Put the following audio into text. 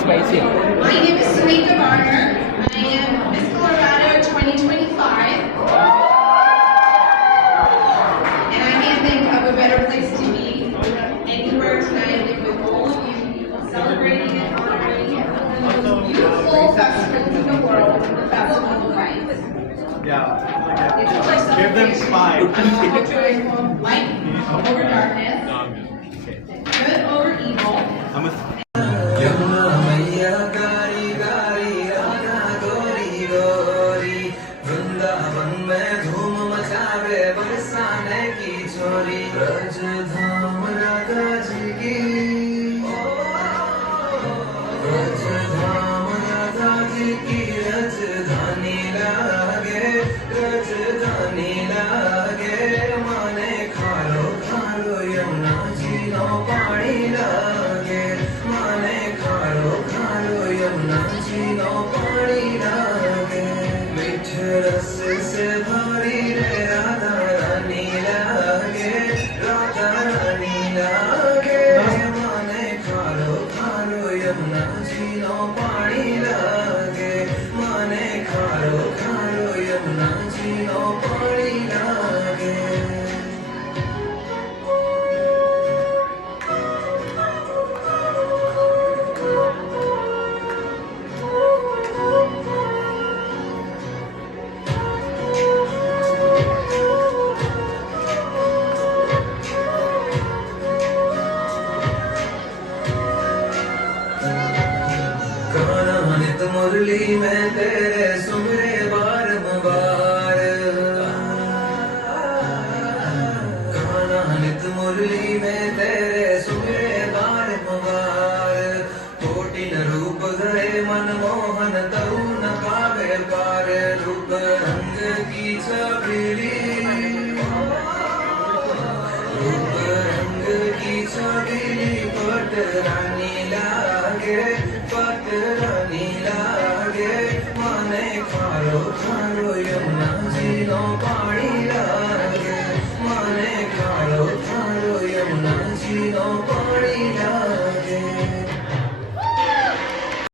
spicy. My name is Sunika Varner. I am Miss Colorado 2025. And I can't think of a better place to be anywhere tonight than with all of you celebrating and honoring the most beautiful festivals in the world, the Festival of Lights. Yeah. It's a place Give them five. Light over darkness, good over evil. I'm a Yamuna मैया गारी गारी राधा गोरी गोरी वृंदावन में धूम मचावे बरसाने की छोरी ब्रज धाम राधा जी की ब्रज धाम राधा जी की राजधानी लागे राजधानी लागे माने खारो खारो यमुना जी नो पानी लागे माने खारो खारो यमुना जी नो पानी लागे मीठे रस से भरी रे राधा रानी लागे राधा रानी लागे माने खारो खारो यमुना जी नो पानी लागे माने खारो खारो यमुना जी नो पानी लागे गाना नित मुरली में तेरे सुमरे बारंबार गाना नित मुरली में तेरे सुमरे बारंबार कोटि न रूप धरे मनमोहन तऊ न पावे पार रूप रंग की छबीली रूप रंग की छबीली पट रानी लागे पट रानी लागे माने खारो खारो यमुना जी नो पानी लागे माने खारो खारो यमुना जी नो पानी